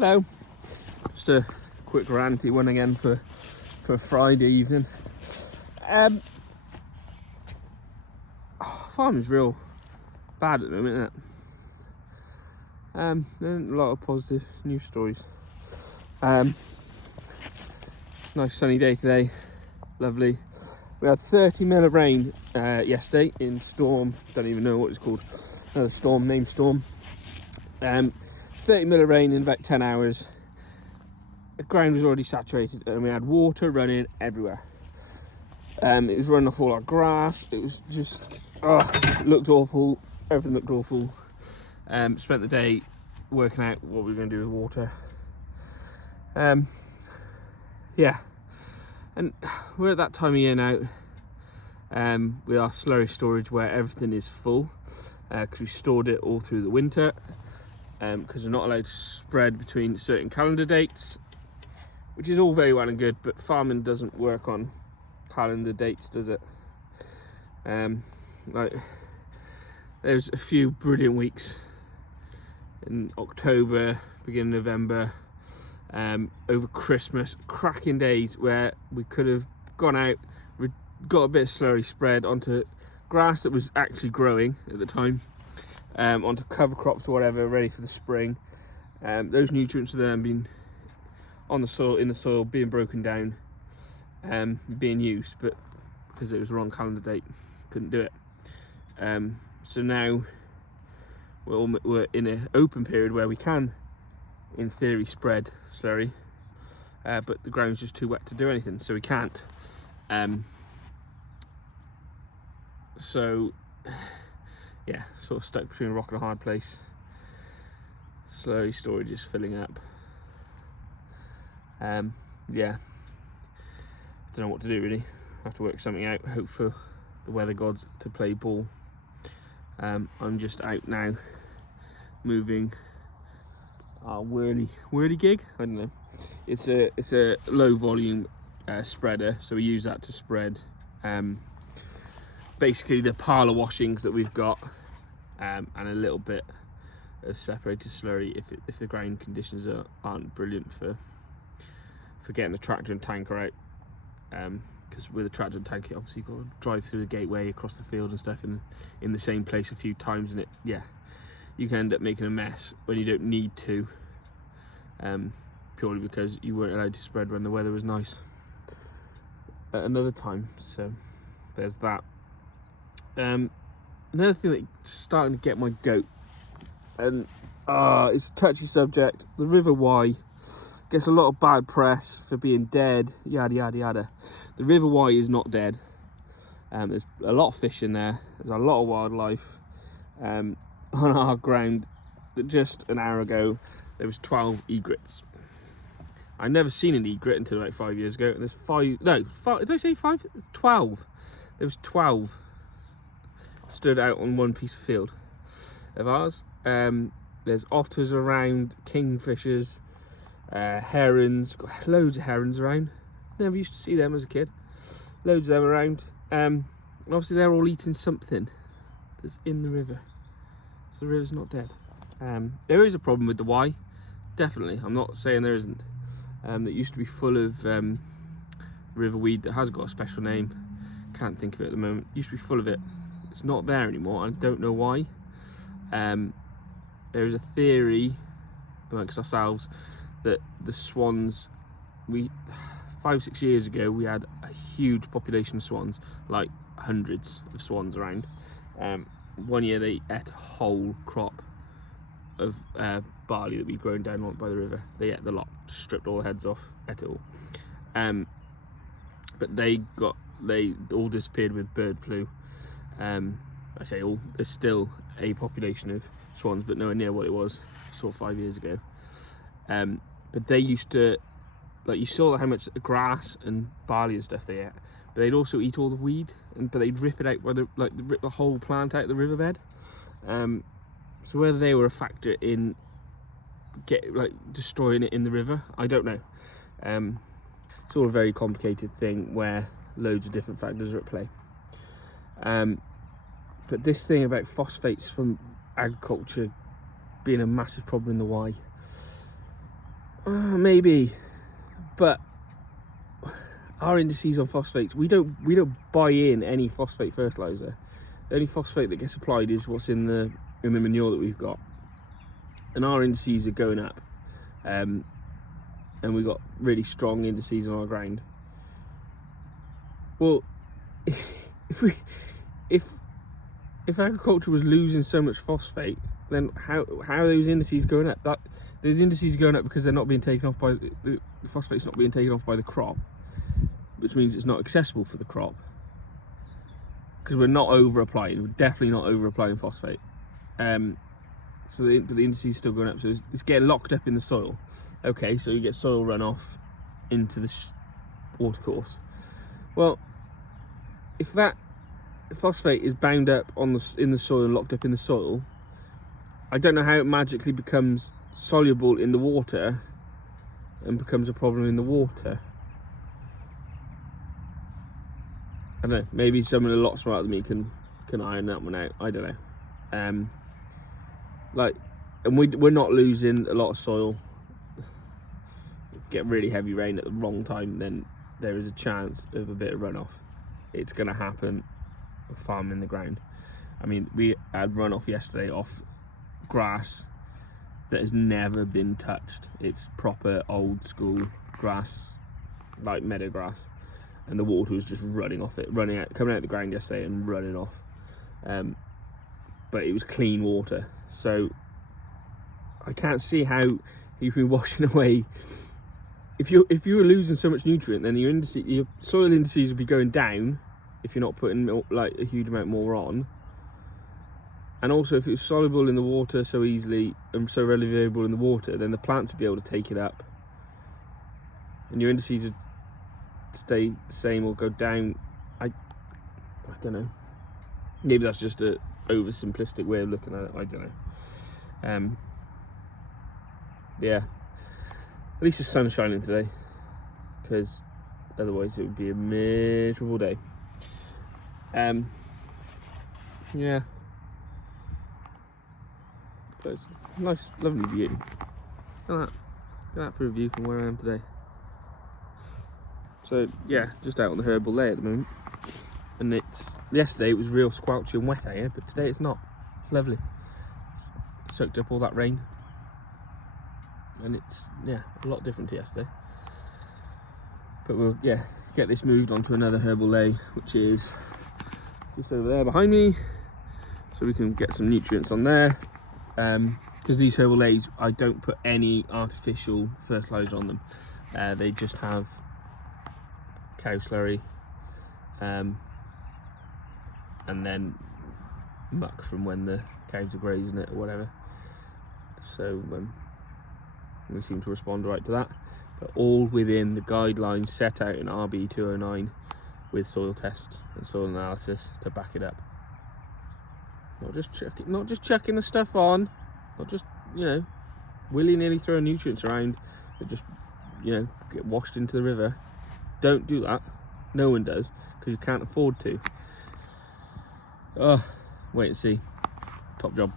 Hello. Just a quick ranty one again for Friday evening. Farming's real bad at the moment, isn't it? There aren't a lot of positive news stories. Nice sunny day today, lovely. We had 30 mil of rain yesterday in Storm. Don't even know what it's called. Another storm, named Storm. 30 mil of rain in about 10 hours. The ground was already saturated and we had water running everywhere. It was running off all our grass. It was just, it looked awful. Everything looked awful. Spent the day working out what we were going to do with water. Yeah, and we're at that time of year now with our slurry storage where everything is full because we stored it all through the winter because we're not allowed to spread between certain calendar dates, which is all very well and good, but farming doesn't work on calendar dates, does it? Like, there's a few brilliant weeks in October, beginning of November, over Christmas, cracking days where we could have gone out, got a bit of slurry spread onto grass that was actually growing at the time, onto cover crops or whatever, ready for the spring. Those nutrients are then being on the soil, in the soil, being broken down, being used, but because it was the wrong calendar date, couldn't do it. So now we're in an open period where we can, in theory, spread slurry, but the ground's just too wet to do anything, so we can't. So yeah, sort of stuck between a rock and a hard place. Slurry storage is filling up. Yeah, don't know what to do really. Have to work something out. Hope for the weather gods to play ball. I'm just out now moving our whirly gig. I don't know. It's a low volume spreader, so we use that to spread basically the parlour washings that we've got, and a little bit of separated slurry if the ground conditions aren't brilliant for getting the tractor and tanker out. Because with a tractor and tanker, obviously you've got to drive through the gateway across the field and stuff, and in the same place a few times, and you can end up making a mess when you don't need to, purely because you weren't allowed to spread when the weather was nice at another time. So there's that. Another thing that's starting to get my goat, and it's a touchy subject, the River Wye gets a lot of bad press for being dead, yada yada yada. The River Wye is not dead. There's a lot of fish in there, there's a lot of wildlife on our ground. Just an hour ago there was 12 egrets. I never seen an egret until like 5 years ago, and there's five, did I say 5? There's 12. There was 12 stood out on one piece of field of ours. There's otters around, kingfishers, herons, got loads of herons around. Never used to see them as a kid. Loads of them around. And obviously they're all eating something that's in the river, so the river's not dead. There is a problem with the Wye, definitely. I'm not saying there isn't. That used to be full of river weed that has got a special name, can't think of it at the moment. Used to be full of it. It's not there anymore. I don't know why. There is a theory amongst ourselves that the swans, 5-6 years ago we had a huge population of swans, like hundreds of swans around. One year they ate a whole crop of barley that we'd grown down by the river. They ate the lot, stripped all the heads off, ate it all. But they all disappeared with bird flu. I say all, there's still a population of swans, but nowhere near what it was sort of 5 years ago. But they used to, like, you saw how much grass and barley and stuff they ate, but they'd also eat all the weed, but they'd rip it out, rip the whole plant out of the riverbed. So whether they were a factor in destroying it in the river, I don't know. It's all a very complicated thing where loads of different factors are at play. But this thing about phosphates from agriculture being a massive problem in the Wye, Maybe, but our indices on phosphates, we don't buy in any phosphate fertilizer. The only phosphate that gets applied is what's in the manure that we've got, and our indices are going up, and we've got really strong indices on our ground. Well, if agriculture was losing so much phosphate, then how are those indices going up? Those indices are going up because they're not being taken off by the phosphate's not being taken off by the crop, which means it's not accessible for the crop, because we're not over applying. We're definitely not over applying phosphate. So the indices is still going up, so it's getting locked up in the soil. Okay, so you get soil runoff into the water course. Well, if that phosphate is bound up in the soil and locked up in the soil, I don't know how it magically becomes soluble in the water and becomes a problem in the water. I don't know, maybe someone a lot smarter than me can iron that one out. I don't know. And we're not losing a lot of soil. If we get really heavy rain at the wrong time, then there is a chance of a bit of runoff. It's going to happen. Farm in the ground. I mean, we had runoff yesterday off grass that has never been touched. It's proper old school grass, like meadow grass, and the water was just running off it, coming out of the ground yesterday and running off. But it was clean water, so I can't see how you can be washing away. If you were losing so much nutrient, then your soil indices would be going down if you're not putting like a huge amount more on. And also, if it was soluble in the water so easily and so readily available in the water, then the plants would be able to take it up, and your indices would stay the same or go down. I don't know. Maybe that's just a oversimplistic way of looking at it. I don't know. Yeah. At least the sun's shining today, because otherwise it would be a miserable day. Yeah, but it's a nice, lovely view. Look at that for a view from where I am today. So yeah, just out on the herbal lay at the moment, and yesterday it was real squelchy and wet out here, but today it's not. It's lovely. It's soaked up all that rain, and it's a lot different to yesterday. But we'll get this moved onto another herbal lay, which is just over there behind me, so we can get some nutrients on there, because these herbal lays, I don't put any artificial fertilizer on them. They just have cow slurry, and then muck from when the cows are grazing it or whatever. So we seem to respond right to that, but all within the guidelines set out in RB 209 with soil tests and soil analysis to back it up. Not just chucking the stuff on, not just willy-nilly throwing nutrients around that just get washed into the river. Don't do that. No one does, because you can't afford to. Wait and see. Top job.